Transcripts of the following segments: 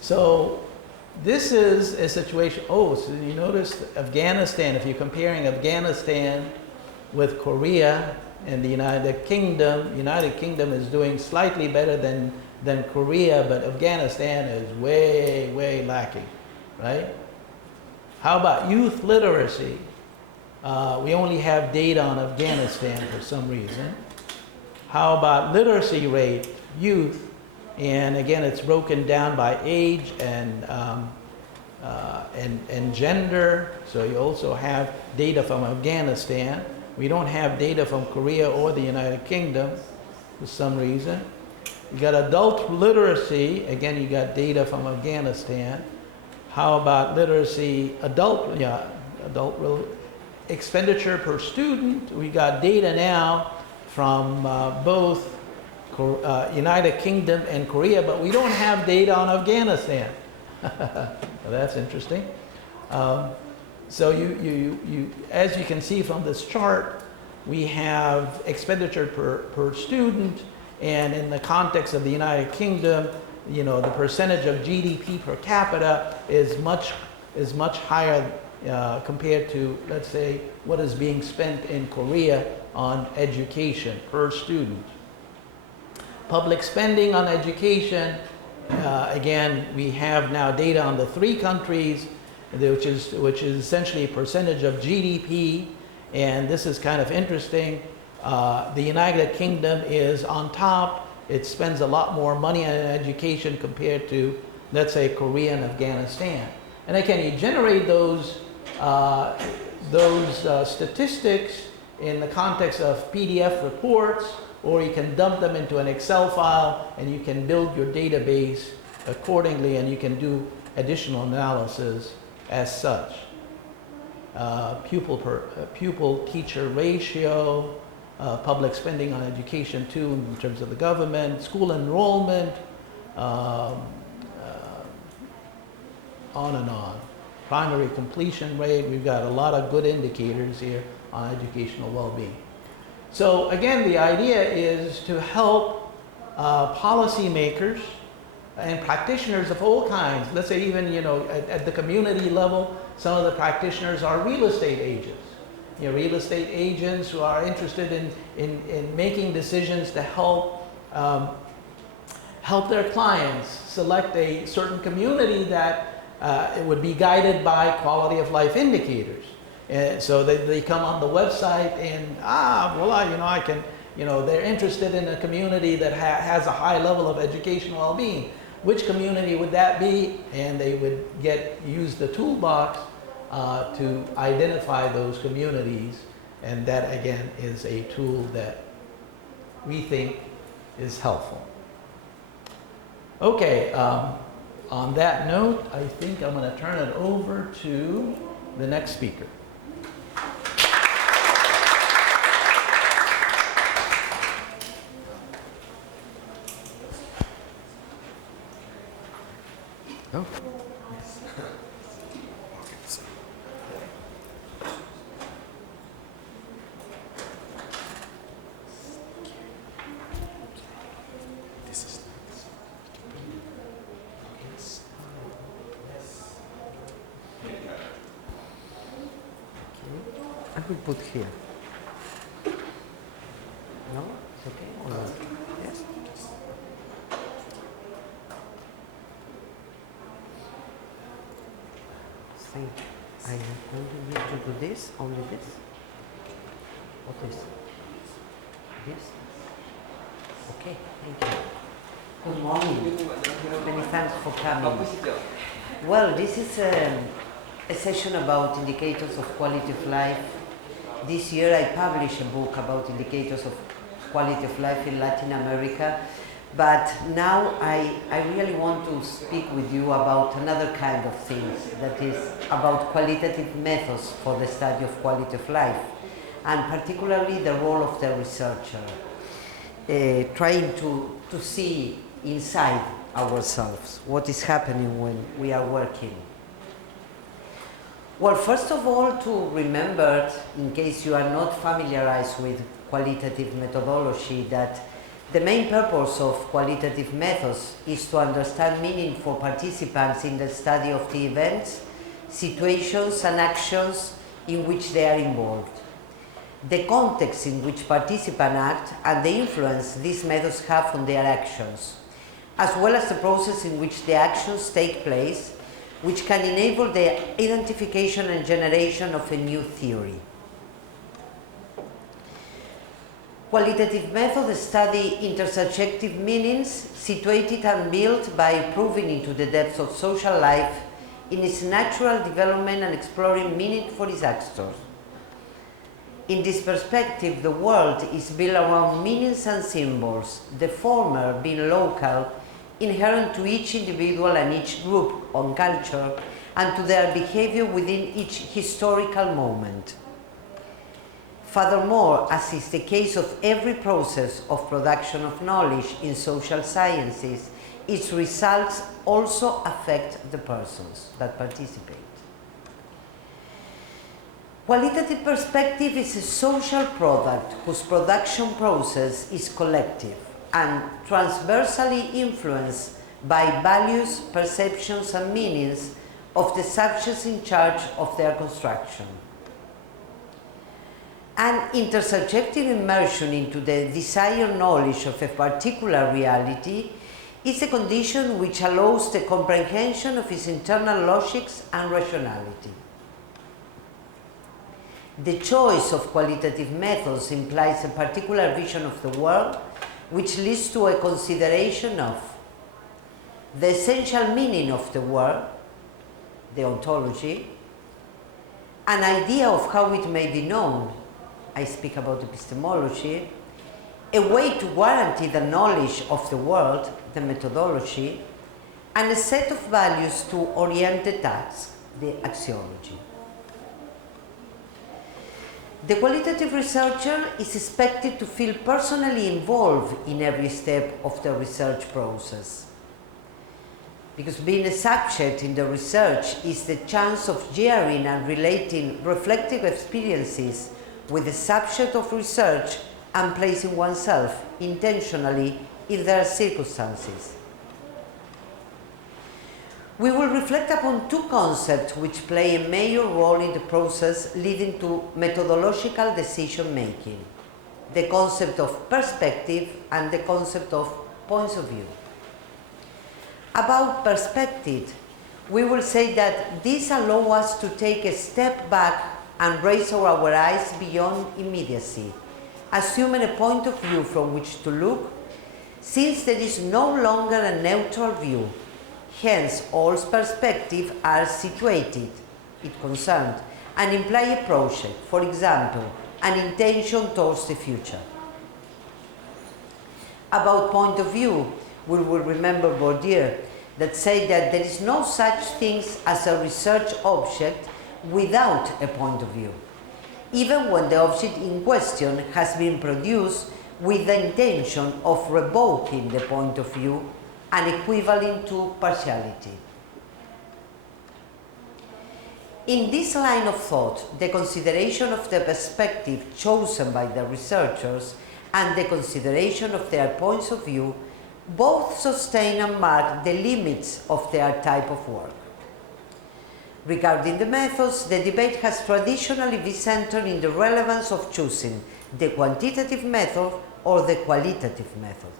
So this is a situation, oh, so you notice Afghanistan, if you're comparing Afghanistan with Korea and the United Kingdom is doing slightly better than Korea, but Afghanistan is way, way lacking, right? How about youth literacy? We only have data on Afghanistan for some reason. How about literacy rate, youth? And again, it's broken down by age and gender. So you also have data from Afghanistan. We don't have data from Korea or the United Kingdom for some reason. You got adult literacy. Again, you got data from Afghanistan. How about literacy, expenditure per student? We got data now from both United Kingdom and Korea, but we don't have data on Afghanistan. Well, that's interesting. So you, as you can see from this chart, we have expenditure per student, and in the context of the United Kingdom, you know, the percentage of GDP per capita is much higher compared to, let's say, what is being spent in Korea on education per student. Public spending on education, again, we have now data on the 3 countries, which is essentially a percentage of GDP, and this is kind of interesting. The United Kingdom is on top. It spends a lot more money on education compared to, let's say, Korea and Afghanistan. And again, you generate those statistics in the context of PDF reports, or you can dump them into an Excel file and you can build your database accordingly, and you can do additional analysis as such. Pupil-teacher ratio, public spending on education too in terms of the government, school enrollment, on and on. Primary completion rate, we've got a lot of good indicators here on educational well-being. So again, the idea is to help policymakers and practitioners of all kinds. Let's say even, you know, at the community level, some of the practitioners are real estate agents. You know, real estate agents who are interested in making decisions to help their clients select a certain community that it would be guided by quality of life indicators. And so they come on the website and, voila, you know, I can, you know, they're interested in a community that has a high level of educational well-being. Which community would that be? And they would use the toolbox to identify those communities. And that, again, is a tool that we think is helpful. Okay, on that note, I think I'm going to turn it over to the next speaker. Oh. I will put here. No? It's okay? Or not? Yes. Think I only need to do this, only this. What is this? Okay, thank you. Good morning. Many thanks for coming. Well, this is a session about indicators of quality of life. This year I published a book about indicators of quality of life in Latin America, but now I really want to speak with you about another kind of things, that is about qualitative methods for the study of quality of life, and particularly the role of the researcher, trying to see inside ourselves what is happening when we are working. Well, first of all, to remember, in case you are not familiarized with qualitative methodology, that The main purpose of qualitative methods is to understand meaning for participants in the study of the events, situations and actions in which they are involved, the context in which participants act and the influence these methods have on their actions, as well as the process in which the actions take place, which can enable the identification and generation of a new theory. Qualitative methods study intersubjective meanings situated and built by probing into the depths of social life in its natural development and exploring meaning for its actors. In this perspective, the world is built around meanings and symbols, the former being local, inherent to each individual and each group on culture, and to their behavior within each historical moment. Furthermore, as is the case of every process of production of knowledge in social sciences, its results also affect the persons that participate. Qualitative perspective is a social product whose production process is collective and transversally influenced by values, perceptions, and meanings of the subjects in charge of their construction. An intersubjective immersion into the desired knowledge of a particular reality is a condition which allows the comprehension of its internal logics and rationality. The choice of qualitative methods implies a particular vision of the world, which leads to a consideration of the essential meaning of the world, the ontology, an idea of how it may be known, I speak about epistemology, a way to guarantee the knowledge of the world, the methodology, and a set of values to orient the task, the axiology. The qualitative researcher is expected to feel personally involved in every step of the research process. Because being a subject in the research is the chance of sharing and relating reflective experiences with the subject of research and placing oneself intentionally in their circumstances. We will reflect upon two concepts which play a major role in the process leading to methodological decision making: the concept of perspective and the concept of points of view. About perspective, we will say that this allows us to take a step back and raise our eyes beyond immediacy, assuming a point of view from which to look, since there is no longer a neutral view. Hence, all perspectives are situated, it concerned, and imply a project, for example, an intention towards the future. About point of view, we will remember Bourdieu that said that there is no such thing as a research object without a point of view, even when the object in question has been produced with the intention of revoking the point of view and equivalent to partiality. In this line of thought, the consideration of the perspective chosen by the researchers and the consideration of their points of view both sustain and mark the limits of their type of work. Regarding the methods, the debate has traditionally been centered in the relevance of choosing the quantitative method or the qualitative method.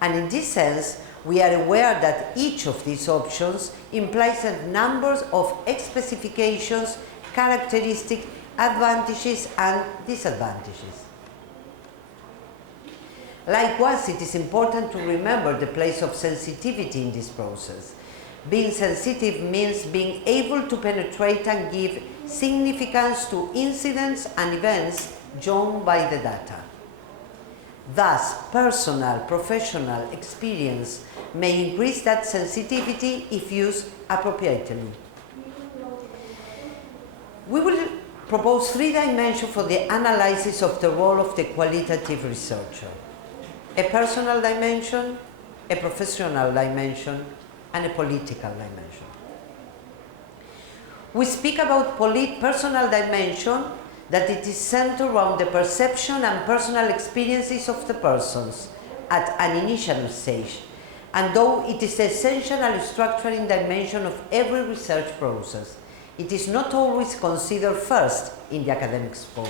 And in this sense, we are aware that each of these options implies a number of specifications, characteristics, advantages, and disadvantages. Likewise, it is important to remember the place of sensitivity in this process. Being sensitive means being able to penetrate and give significance to incidents and events shown by the data. Thus, personal, professional experience may increase that sensitivity if used appropriately. We will propose three dimensions for the analysis of the role of the qualitative researcher: a personal dimension, a professional dimension, and a political dimension. We speak about personal dimension, that it is centered around the perception and personal experiences of the persons, at an initial stage, and though it is essential and structuring dimension of every research process, it is not always considered first in the academic scope.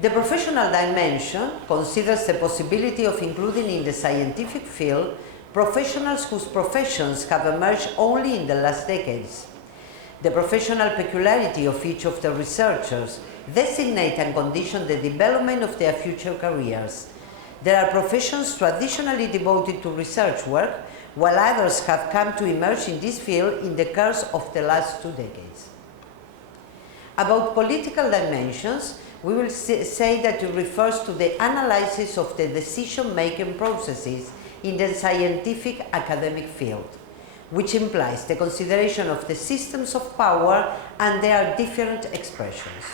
The professional dimension considers the possibility of including in the scientific field professionals whose professions have emerged only in the last decades. The professional peculiarity of each of the researchers designate and condition the development of their future careers. There are professions traditionally devoted to research work, while others have come to emerge in this field in the course of the last 2 decades. About political dimensions, we will say that it refers to the analysis of the decision-making processes in the scientific academic field, which implies the consideration of the systems of power and their different expressions.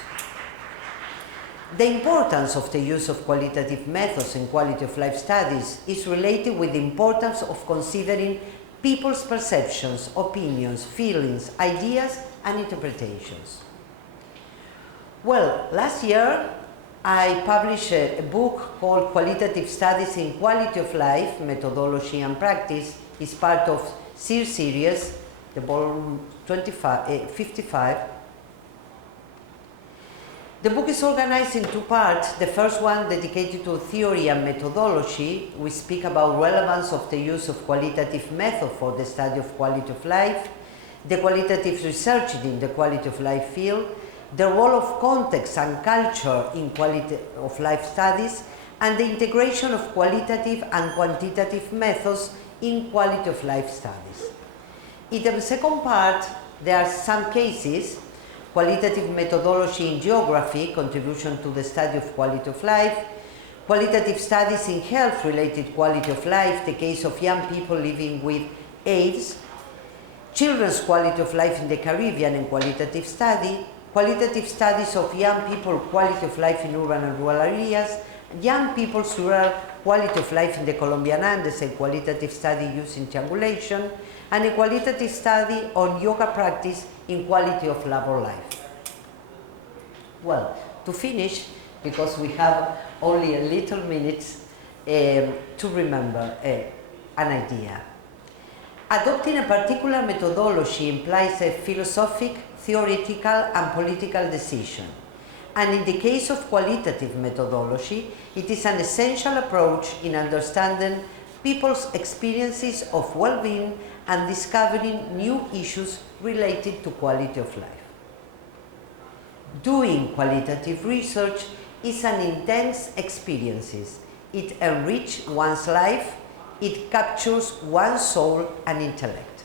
The importance of the use of qualitative methods in quality of life studies is related with the importance of considering people's perceptions, opinions, feelings, ideas, and interpretations. Well, last year I published a book called Qualitative Studies in Quality of Life, Methodology and Practice. It's part of SIR series, the volume 55. The book is organized in 2 parts. The first one dedicated to theory and methodology. We speak about relevance of the use of qualitative method for the study of quality of life, the qualitative research in the quality of life field, the role of context and culture in quality of life studies, and the integration of qualitative and quantitative methods in quality of life studies. In the second part, there are some cases: qualitative methodology in geography, contribution to the study of quality of life, qualitative studies in health-related quality of life, the case of young people living with AIDS, children's quality of life in the Caribbean and qualitative study, qualitative studies of young people quality of life in urban and rural areas, young people's rural quality of life in the Colombian Andes, a qualitative study using triangulation, and a qualitative study on yoga practice in quality of labor life. Well, to finish, because we have only a little minutes to remember an idea. Adopting a particular methodology implies a philosophic, theoretical, and political decision. And in the case of qualitative methodology, it is an essential approach in understanding people's experiences of well-being and discovering new issues related to quality of life. Doing qualitative research is an intense experience. It enriches one's life, it captures one's soul and intellect.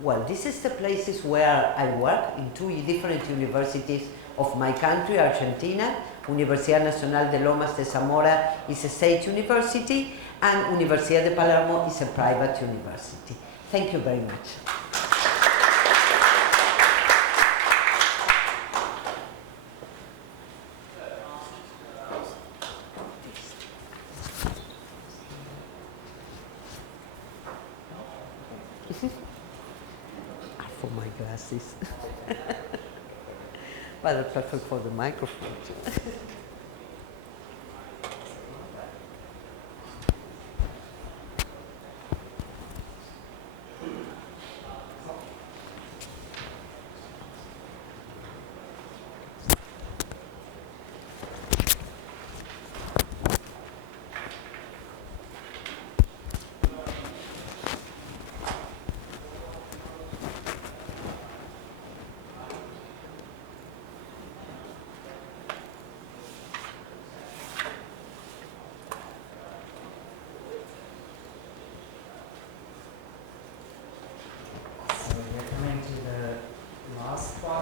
Well, this is the places where I work in 2 different universities of my country, Argentina. Universidad Nacional de Lomas de Zamora is a state university, and Universidad de Palermo is a private university. Thank you very much. For my glasses. But they're perfect for the microphone.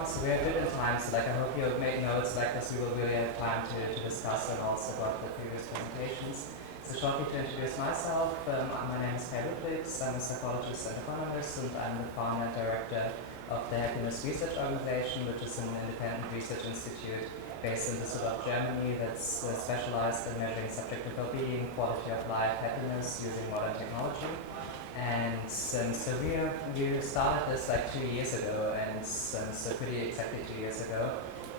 So we are good in time, so like I hope you'll make notes like this, we will really have time to discuss and also about the previous presentations. So shortly to introduce myself, my name is Ludwigs, I'm a psychologist and economist, and I'm the founder and director of the Happiness Research Organization, which is an independent research institute based in Düsseldorf, Germany, that's specialized in measuring subjective well-being, quality of life, happiness using modern technology. And so we started this like 2 years ago, and so pretty exactly 2 years ago.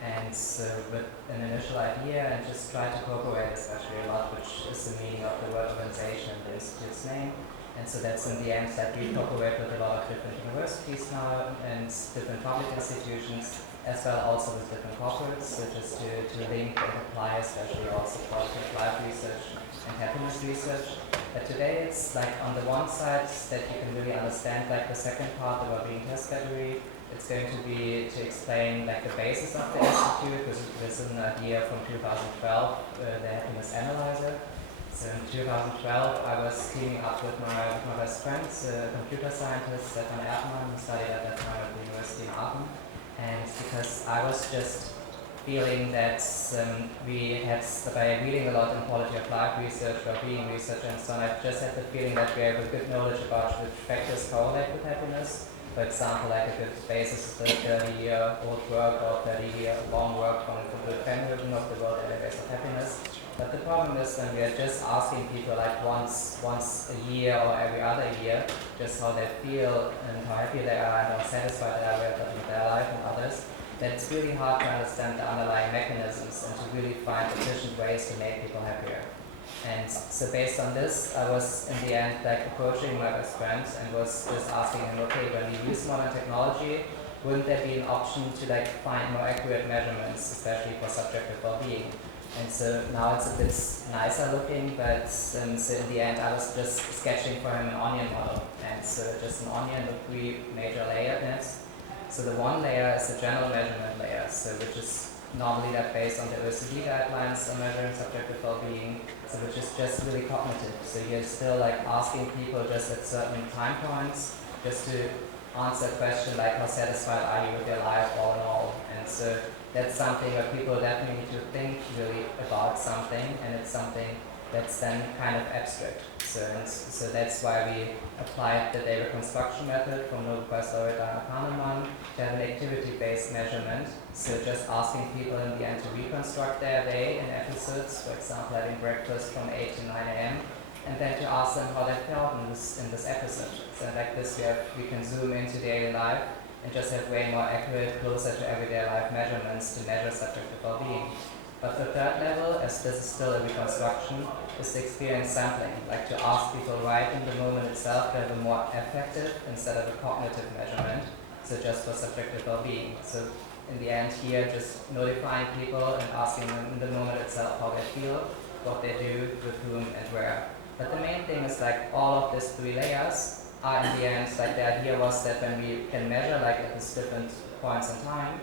And with an initial idea and just try to cooperate especially a lot, which is the meaning of the word organization, the institute's name. And so that's in the end that we cooperate with a lot of different universities now and different public institutions, as well also with different corporates, so just to link and apply especially also qualitative life research and happiness research. But today it's like on the one side that you can really understand like the second part, the well-being test category. It's going to be to explain like the basis of the institute, because there's an idea from 2012, the happiness analyzer. So in 2012, I was teaming up with my best friends, computer scientist Stefan Erdmann, who studied at that time at the University in Aachen. And because I was just feeling that we had, by reading a lot in quality of life research, well-being research and so on, I just had the feeling that we have a good knowledge about which factors correlate with happiness. For example, like a good basis is the 30-year-old work or 30-year-long work from the family of the world database of happiness. But the problem is when we are just asking people like once a year or every other year, just how they feel and how happy they are and how satisfied they are with their life and others, that it's really hard to understand the underlying mechanisms and to really find efficient ways to make people happier. And so based on this, I was in the end like approaching my best friend and was just asking him, okay, when we use modern technology, wouldn't there be an option to like find more accurate measurements, especially for subjective well-being? And so now it's a bit nicer looking, but so in the end I was just sketching for him an onion model. And so just an onion with 3 major layers in it. So the one layer is the general measurement layer, so which is normally that based on the OECD guidelines on measuring subjective well-being, so which is just really cognitive. So you're still like asking people just at certain time points just to answer a question like how satisfied are you with your life all in all. And so that's something where people definitely need to think really about something, and it's something that's then kind of abstract. So that's why we applied the day reconstruction method from Nobel Prize laureate Dana Kahneman to have an activity-based measurement. So just asking people in the end to reconstruct their day in episodes, for example having breakfast from 8 to 9 a.m. and then to ask them how they felt in this episode. So like this we can zoom into daily life and just have way more accurate, closer to everyday life measurements to measure subjective well-being. But the third level, as this is still a reconstruction, is the experience sampling, like to ask people right in the moment itself to have a more affective instead of a cognitive measurement, so just for subjective well-being. So in the end here, just notifying people and asking them in the moment itself how they feel, what they do, with whom and where. But the main thing is like all of these 3 layers are in the end, like the idea was that when we can measure like at these different points in time,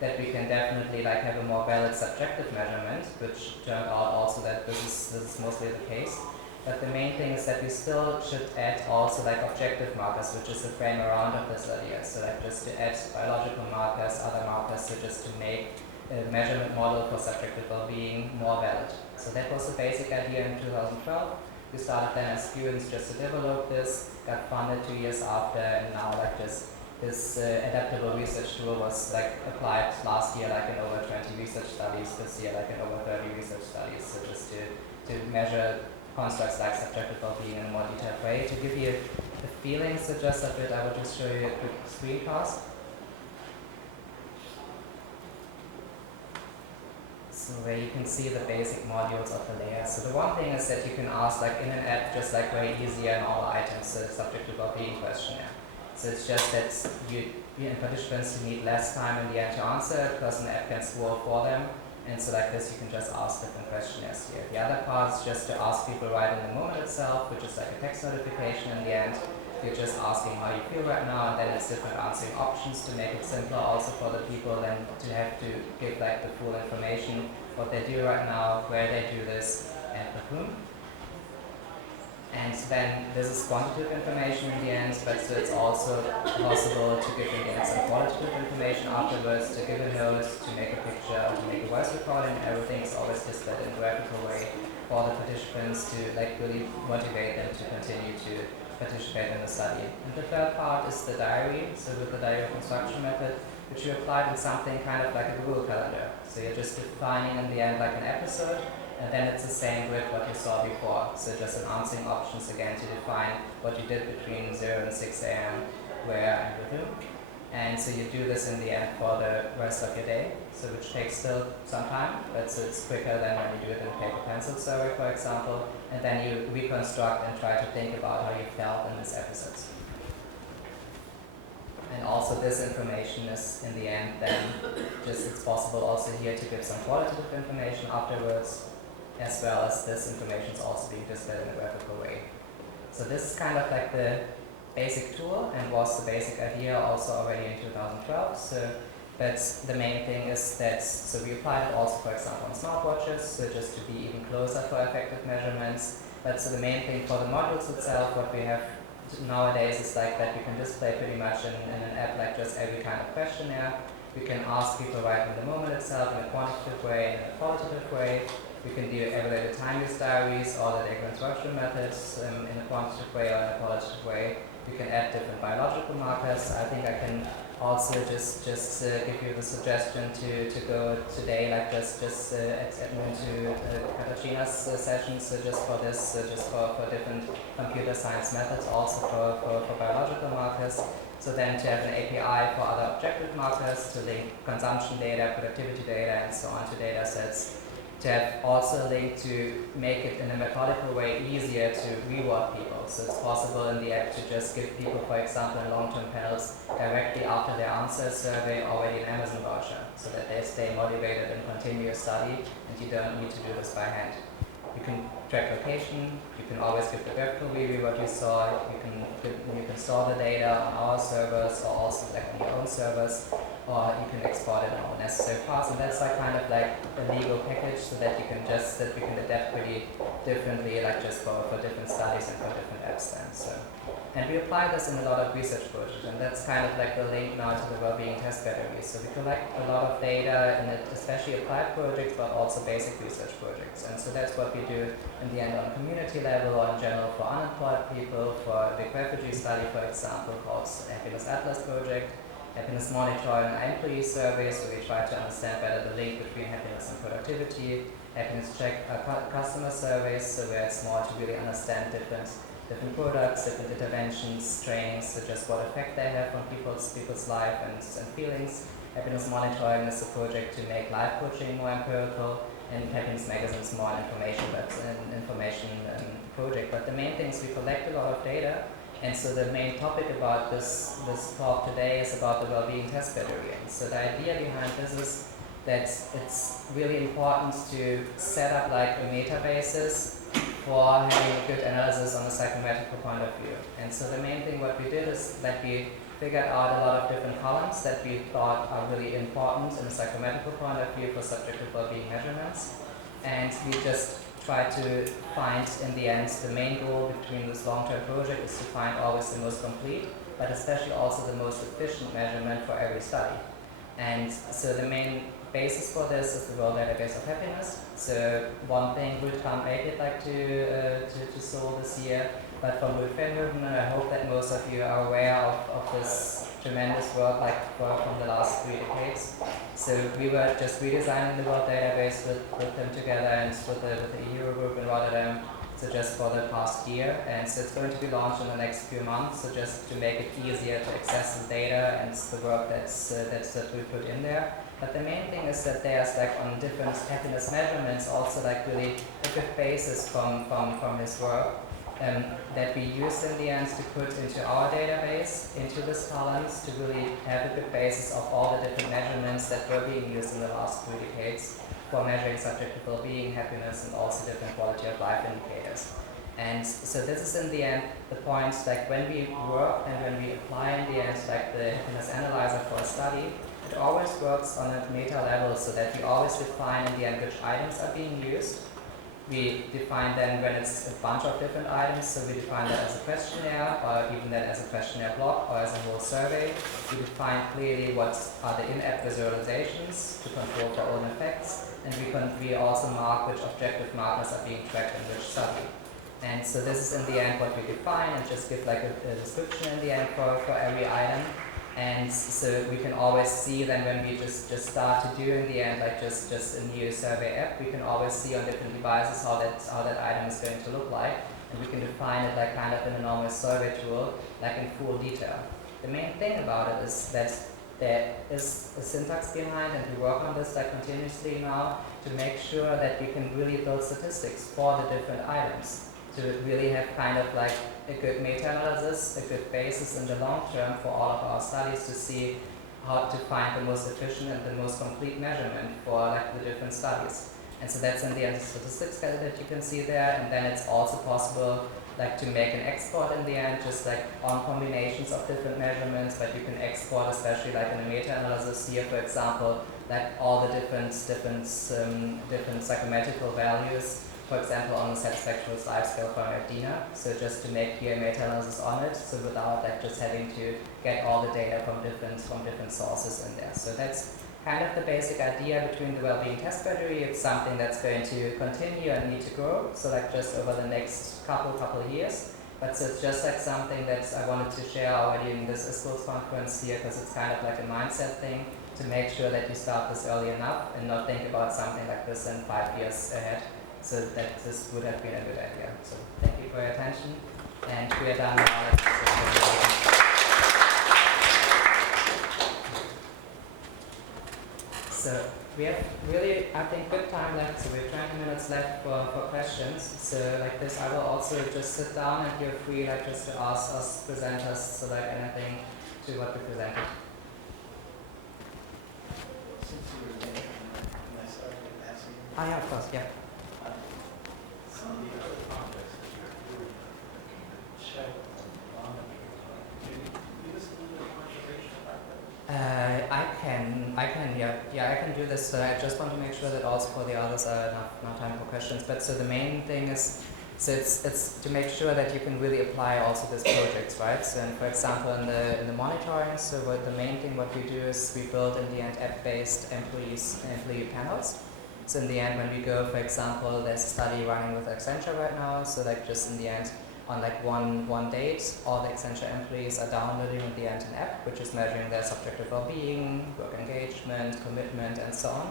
that we can definitely like have a more valid subjective measurement, which turned out also that this is mostly the case. But the main thing is that we still should add also like objective markers, which is the frame around of this idea. So like just to add biological markers, other markers, so just to make a measurement model for subjective well-being more valid. So that was the basic idea in 2012. We started then as students just to develop this, got funded 2 years after, and now like this adaptable research tool was like applied last year like in over 20 research studies, this year like in over 30 research studies, so just to measure constructs like subjective well-being in a more detailed way. To give you the feelings so just of it, I will just show you a quick screencast. So where you can see the basic modules of the layers. So the one thing is that you can ask like in an app just like very easy and all items, so subjective well-being questionnaire. So it's just that you and participants who need less time in the end to answer, because an app can scroll for them. And so like this, you can just ask different questionnaires here. The other part is just to ask people right in the moment itself, which is like a text notification in the end. You're just asking how you feel right now, and then it's different answering options to make it simpler also for the people then to have to give like the full information, what they do right now, where they do this, and with whom. And then this is quantitative information in the end, but so it's also possible to give in the end some qualitative information afterwards, to give a note, to make a picture, or to make a voice recording. Everything is always displayed in a graphical way for the participants to like really motivate them to continue to participate in the study. And the third part is the diary, so with the diary construction method, which you applied in something kind of like a Google Calendar. So you're just defining in the end like an episode, and then it's the same grid what you saw before. So just an answering options again to define what you did between 0 and 6 a.m., where and with whom. And so you do this in the end for the rest of your day, so which takes still some time, but so it's quicker than when you do it in a paper pencil survey, for example, and then you reconstruct and try to think about how you felt in this episode. And also this information is in the end then it's possible also here to give some qualitative information afterwards, as well as this information is also being displayed in a graphical way. So this is kind of like the basic tool and was the basic idea also already in 2012. So that's the main thing is that, so we applied it also, for example, on smartwatches, so just to be even closer for effective measurements. But so the main thing for the modules itself, what we have nowadays is like that you can display pretty much in an app like just every kind of questionnaire. You can ask people right in the moment itself in a quantitative way and in a qualitative way. You can do evaluated time use diaries or the diagram structure methods in a quantitative way or in a qualitative way. You can add different biological markers. I think I can also just give you the suggestion to go today, like just at noon to Katarzyna's session, so just for this, just for different computer science methods, also for biological markers. So then to have an API for other objective markers, to link consumption data, productivity data, and so on to data sets. To have also a link to make it in a methodical way easier to reward people. So it's possible in the app to just give people, for example, in long-term panels directly after their answer survey already an Amazon voucher, so that they stay motivated and continue your study, and you don't need to do this by hand. You can track location. You can always give the graphical review what you saw. You can store the data on our servers or also like on your own servers, or you can export it in all necessary files. And that's like kind of like a legal package, so that you can just we can adapt pretty differently, like just for different studies and for different apps then. So, and we apply this in a lot of research projects, and that's kind of like the link now to the well-being test battery. So we collect a lot of data in it, especially applied projects, but also basic research projects. And so that's what we do in the end on a community level, or in general for unemployed people, for a big refugee study, for example, called Happiness Atlas Project, happiness monitoring and employee surveys, so we try to understand better the link between happiness and productivity, happiness check customer surveys, so where it's more to really understand different products, different interventions, trainings, so just what effect they have on people's life and feelings. Happiness monitoring is a project to make life coaching more empirical, and happiness magazine is more information, but an information project. But the main thing is we collect a lot of data, and so the main topic about this talk today is about the well-being test battery. And so the idea behind this is that it's really important to set up like a metabasis for having a good analysis on a psychometrical point of view. And so the main thing what we did is that we figured out a lot of different columns that we thought are really important in a psychometrical point of view for subjective well-being measurements. And we just try to find, in the end, the main goal between this long-term project is to find always the most complete, but especially also the most efficient measurement for every study. And so the main basis for this is the World Database of Happiness. So one thing will come make it like to Seoul this year, but from Ludwigs, I hope that most of you are aware of this tremendous work from the last 3 decades. So we were just redesigning the World Database with them together and with the Euro group in Rotterdam, so just for the past year. And so it's going to be launched in the next few months, so just to make it easier to access the data and the work that we put in there. But the main thing is that there's like on different happiness measurements also like really a good basis from this work that we used in the end to put into our database, into these columns, to really have a good basis of all the different measurements that were being used in the last 3 decades for measuring subjective well-being, happiness, and also different quality of life indicators. And so this is in the end the point, like when we work and when we apply in the end like the happiness analyzer for a study, it always works on a meta level, so that we always define in the end which items are being used. We define then when it's a bunch of different items, so we define that as a questionnaire, or even that as a questionnaire block, or as a whole survey. We define clearly what are the in-app visualizations to control for own effects, and we also mark which objective markers are being tracked in which study. And so this is in the end what we define, and just give like a description in the end for every item. And so we can always see then when we just start to do in the end like just a new survey app, we can always see on different devices how that item is going to look like, and we can define it like kind of in a normal survey tool, like in full detail. The main thing about it is that there is a syntax behind, and we work on this like continuously now to make sure that we can really build statistics for the different items, to really have kind of like a good meta-analysis, a good basis in the long term for all of our studies to see how to find the most efficient and the most complete measurement for like the different studies. And so that's in the end the statistics that you can see there, and then it's also possible like to make an export in the end, just like on combinations of different measurements, but you can export, especially like in a meta-analysis here, for example, like all the different psychometrical values, for example, on the satisfaction with life scale from Medina. So just to make here a meta-analysis on it, so without like just having to get all the data from different sources in there. So that's kind of the basic idea between the well-being test battery. It's something that's going to continue and need to grow, so like just over the next couple of years. But so it's just like something that I wanted to share already in this ISQOLS conference here, because it's kind of like a mindset thing to make sure that you start this early enough and not think about something like this in 5 years ahead. So that this would have been a good idea. So thank you for your attention, and we are done now. So we have really, I think, good time left. So we have 20 minutes left for questions. So like this, I will also just sit down, and you're free like just to ask us presenters, so like anything to what we presented. Since you were there, can I start with asking? Yeah, of course, yeah. Some of the other projects that you're doing, check monitoring, can you give us a little bit more information about that? I can do this. So I just want to make sure that also for the others are enough time for questions. But so the main thing is, so it's to make sure that you can really apply also these projects, right? So and for example, in the monitoring, so what the main thing what we do is we build in the end app-based employee panels. So in the end, when we go, for example, there's a study running with Accenture right now. So like just in the end, on like one date, all the Accenture employees are downloading in the end an app, which is measuring their subjective well-being, work engagement, commitment, and so on.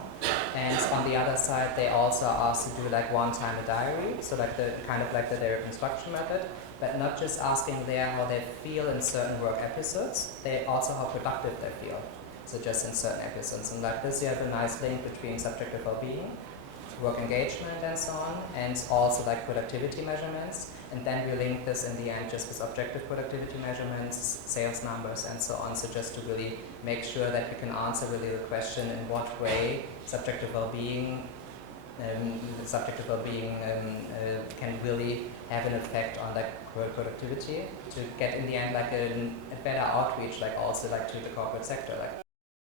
And on the other side, they also are asked to do like one time a diary, so like the kind of like the diary construction method, but not just asking there how they feel in certain work episodes, they also how productive they feel. So just in certain episodes. And like this, you have a nice link between subjective well-being, work engagement, and so on, and also like productivity measurements. And then we link this in the end just with objective productivity measurements, sales numbers, and so on. So just to really make sure that we can answer really the question in what way subjective well-being can really have an effect on like productivity, to get in the end like a better outreach, like also like to the corporate sector. Like